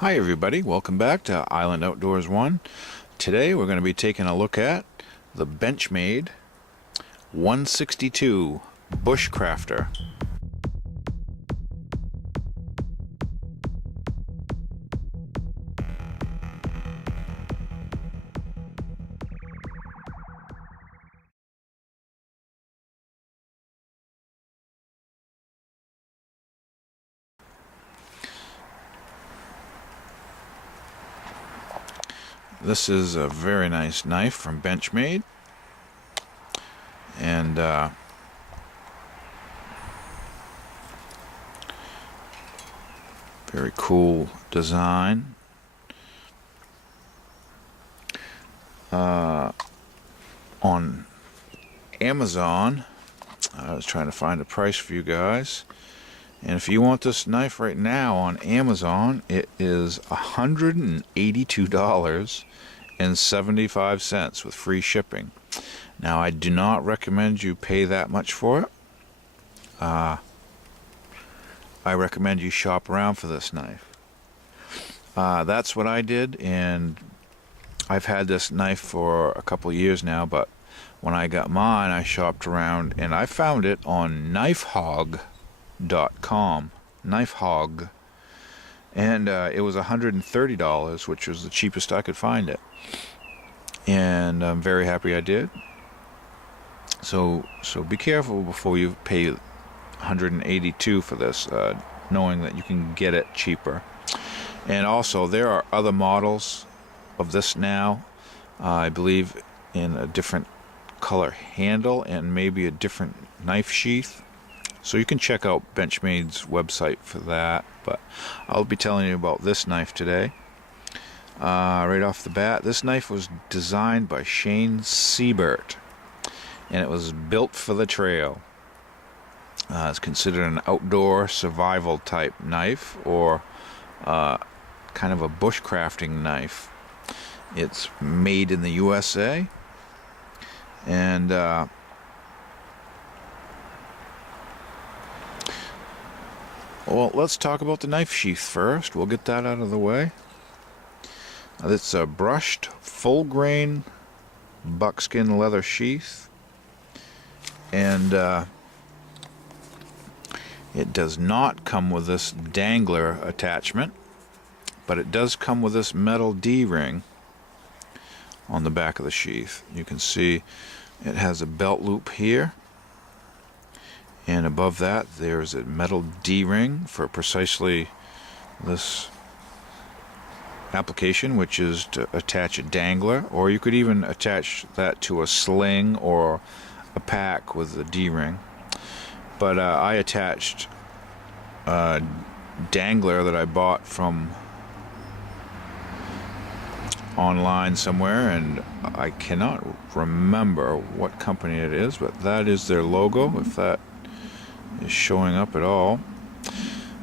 Hi everybody, welcome back to Island Outdoors 1. Today we're going to be taking a look at the Benchmade 162 Bushcrafter. This is a very nice knife from Benchmade, and very cool design. On Amazon, I was trying to find a price for you guys, and if you want this knife right now on Amazon, it is $182.75 with free shipping. Now, I do not recommend you pay that much for it. I recommend you shop around for this knife. That's what I did, and I've had this knife for a couple years now, but when I got mine, I shopped around and I found it on knifehog.com, and it was $130, which was the cheapest I could find it, and I'm very happy I did. So be careful before you pay $182 for this, knowing that you can get it cheaper. And also, there are other models of this now, I believe in a different color handle and maybe a different knife sheath. So you can check out Benchmade's website for that, but I'll be telling you about this knife today. Right off the bat, this knife was designed by Shane Sibert, and it was built for the trail. It's considered an outdoor survival type knife, or kind of a bushcrafting knife. It's made in the USA, and well, let's talk about the knife sheath first. We'll get that out of the way. It's a brushed, full-grain buckskin leather sheath, and it does not come with this Dangler attachment, but it does come with this metal D-ring on the back of the sheath. You can see it has a belt loop here, and above that there's a metal D-ring for precisely this application, which is to attach a dangler, or you could even attach that to a sling or a pack with the D-ring. But I attached a dangler that I bought from online somewhere, and I cannot remember what company it is, but that is their logo, if that is showing up at all.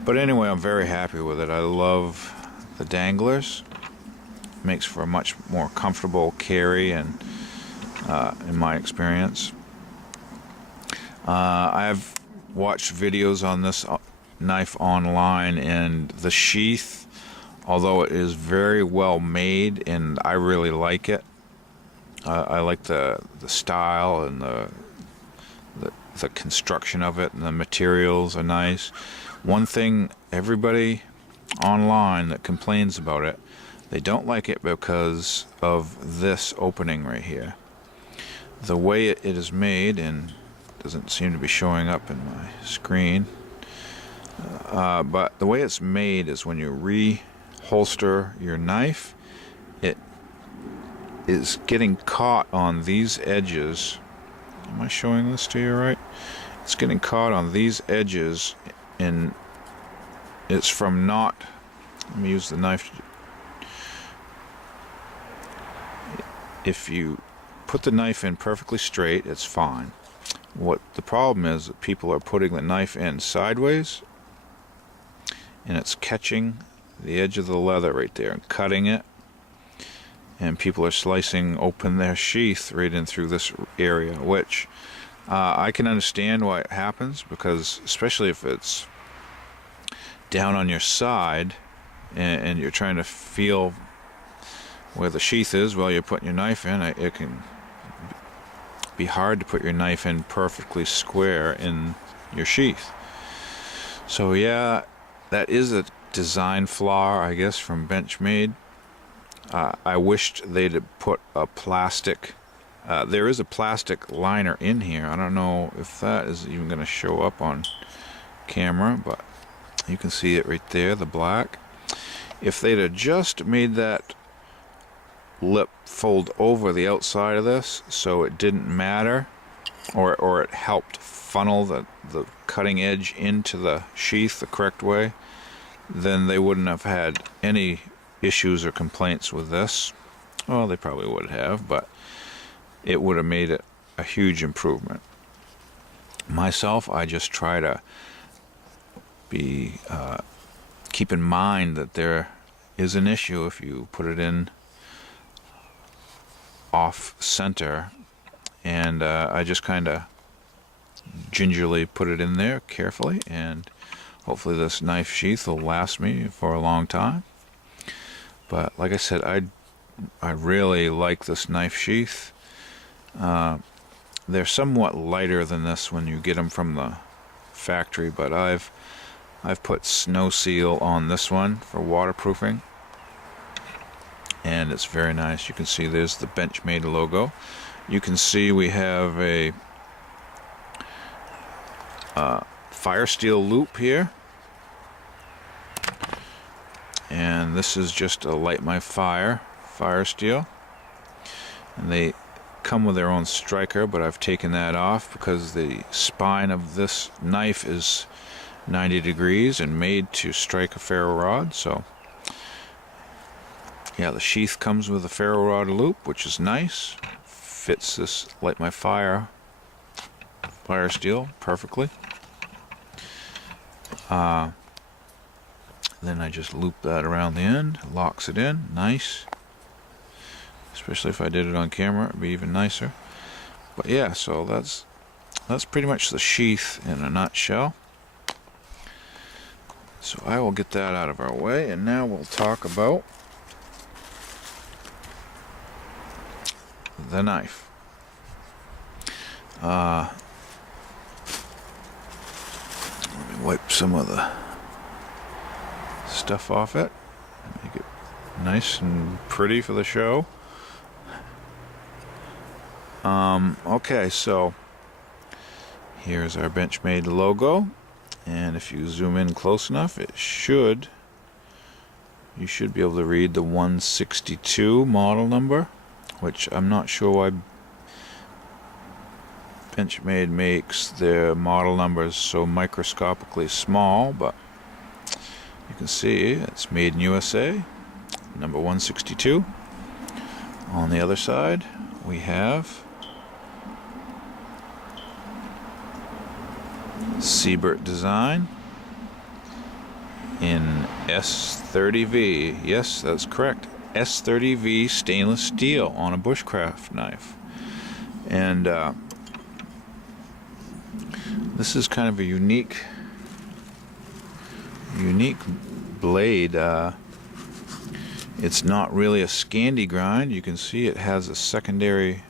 But anyway, I'm very happy with it. I love the danglers. It makes for a much more comfortable carry, and in my experience, I've watched videos on this knife online, and the sheath, although it is very well made, and I really like it. I like the style and the construction of it, and the materials are nice. One thing, everybody online that complains about it, they don't like it because of this opening right here. The way it is made, and doesn't seem to be showing up in my screen, but the way it's made is when you holster your knife, it is getting caught on these edges. Am I showing this to you right? It's getting caught on these edges, and it's from not, let me use the knife. If you put the knife in perfectly straight, it's fine. What the problem is that people are putting the knife in sideways, and it's catching the edge of the leather right there and cutting it, and people are slicing open their sheath right in through this area, which I can understand why it happens, because especially if it's down on your side, and you're trying to feel where the sheath is while you're putting your knife in, it can be hard to put your knife in perfectly square in your sheath. So yeah, that is a design flaw, I guess, from Benchmade. I wished they'd put a plastic, there is a plastic liner in here. I don't know if that is even going to show up on camera, but you can see it right there, the black. If they'd have just made that lip fold over the outside of this so it didn't matter, or it helped funnel the cutting edge into the sheath the correct way, then they wouldn't have had any issues or complaints with this. Well, they probably would have, but it would have made it a huge improvement. Myself, I just try to keep in mind that there is an issue if you put it in off center, and I just kind of gingerly put it in there carefully, and hopefully this knife sheath will last me for a long time. But like I said, I really like this knife sheath. They're somewhat lighter than this when you get them from the factory, but I've put snow seal on this one for waterproofing, and it's very nice. You can see there's the Benchmade logo. You can see we have a fire steel loop here, and this is just a light my fire steel, and they come with their own striker, but I've taken that off because the spine of this knife is 90 degrees and made to strike a ferro rod. So yeah, the sheath comes with a ferro rod loop, which is nice. Fits this light my fire steel perfectly. Then I just loop that around the end, locks it in, nice. Especially if I did it on camera, it'd be even nicer. But yeah, so that's pretty much the sheath in a nutshell. So I will get that out of our way, and now we'll talk about the knife. Let me wipe some of the stuff off it, make it nice and pretty for the show. Okay, so here's our Benchmade logo, and if you zoom in close enough, you should be able to read the 162 model number, which I'm not sure why Benchmade makes their model numbers so microscopically small, but you can see it's made in USA, number 162. On the other side, we have Sibert design in S30V. Yes, that's correct. S30V stainless steel on a Bushcraft knife. And this is kind of a unique blade. It's not really a Scandi grind. You can see it has a secondary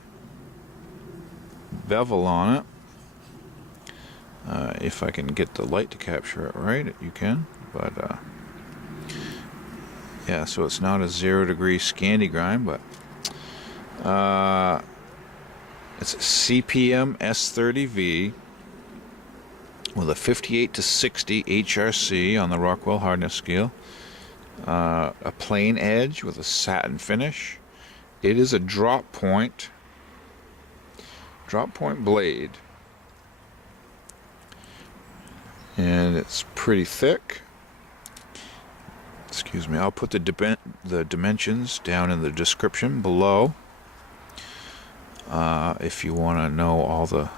bevel on it. If I can get the light to capture it right, you can. But yeah, so it's not a 0 degree Scandi grind, but it's a CPM S30V with a 58 to 60 HRC on the Rockwell hardness scale. A plain edge with a satin finish. It is a drop point blade, and it's pretty thick. Excuse me, I'll put the dimensions down in the description below if you want to know all the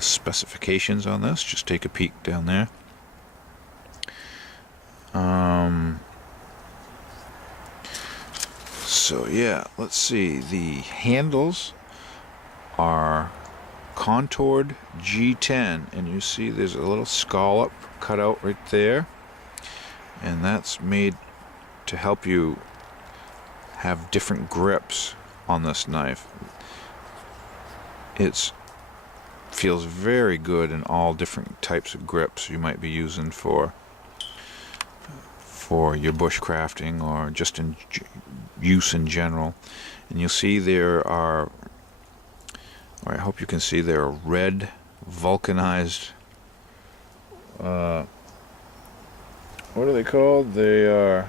specifications on this. Just take a peek down there. So yeah, let's see. The handles are contoured G10, and you see there's a little scallop cut out right there, and that's made to help you have different grips on this knife. It feels very good in all different types of grips you might be using for your bushcrafting or just in use in general. And you'll see there are, or I hope you can see, there are red vulcanized, what are they called? They are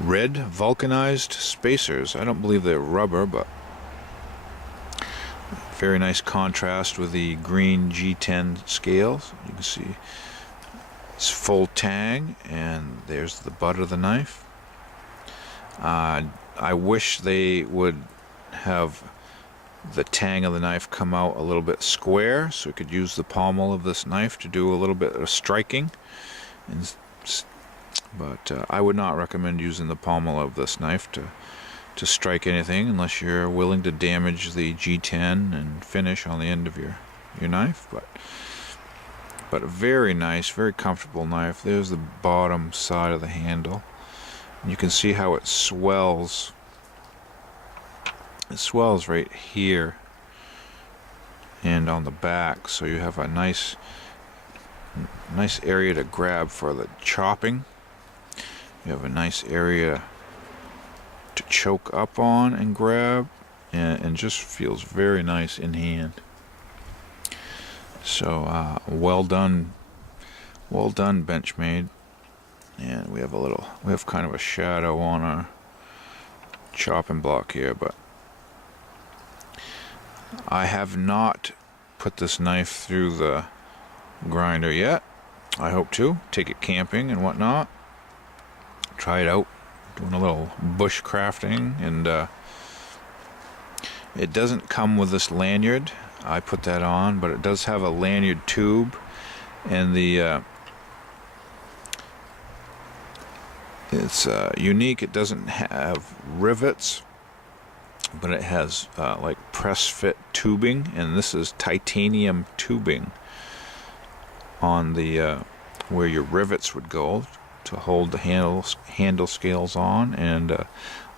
red vulcanized spacers. I don't believe they're rubber, but very nice contrast with the green G10 scales. You can see it's full tang, and there's the butt of the knife. I wish they would have the tang of the knife come out a little bit square, so we could use the pommel of this knife to do a little bit of striking. But I would not recommend using the pommel of this knife to strike anything unless you're willing to damage the G10 and finish on the end of your knife. But a very nice, very comfortable knife. There's the bottom side of the handle. You can see how it swells. It swells right here and on the back, so you have a nice area to grab for the chopping. You have a nice area to choke up on and grab, and just feels very nice in hand. So well done Benchmade. And we have kind of a shadow on our chopping block here, but I have not put this knife through the grinder yet. I hope to take it camping and whatnot, try it out, doing a little bushcrafting. And it doesn't come with this lanyard. I put that on, but it does have a lanyard tube, and it's unique. It doesn't have rivets, but it has like press fit tubing, and this is titanium tubing on the where your rivets would go to hold the handle scales on, and a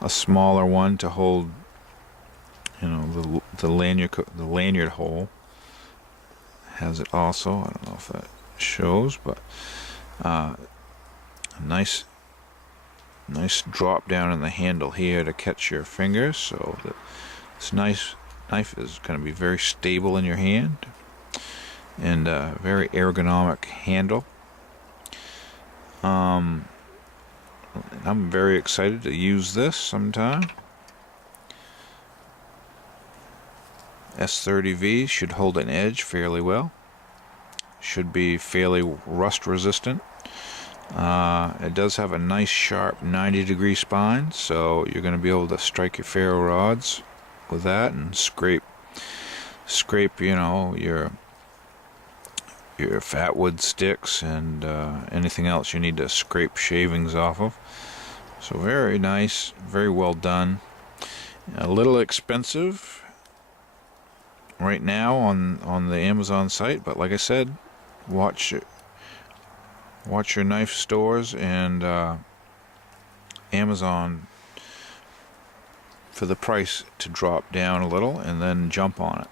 smaller one to hold, you know, the lanyard hole has it also. I don't know if that shows, but a nice drop down in the handle here to catch your fingers, so that this nice knife is going to be very stable in your hand, and a very ergonomic handle. I'm very excited to use this sometime. S30V should hold an edge fairly well. Should be fairly rust resistant. It does have a nice sharp 90-degree spine, so you're going to be able to strike your ferro rods with that and scrape, you know, your fat wood sticks and anything else you need to scrape shavings off of. So very nice, very well done. A little expensive right now on the Amazon site, but like I said, watch your knife stores and Amazon for the price to drop down a little, and then jump on it.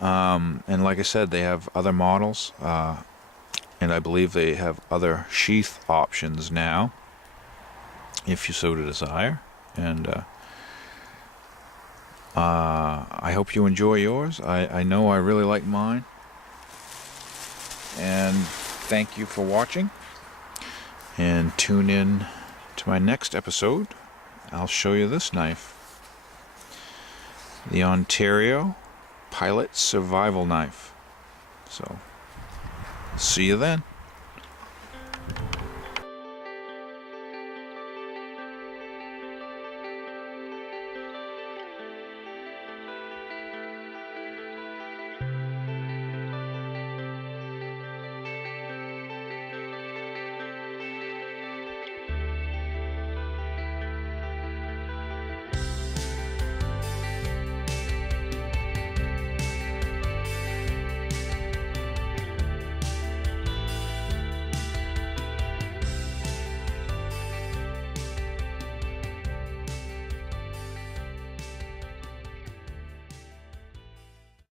And like I said, they have other models, and I believe they have other sheath options now, if you so desire. And I hope you enjoy yours. I know I really like mine. And thank you for watching. And tune in to my next episode. I'll show you this knife. The Ontario Pilot Survival Knife. So, see you then.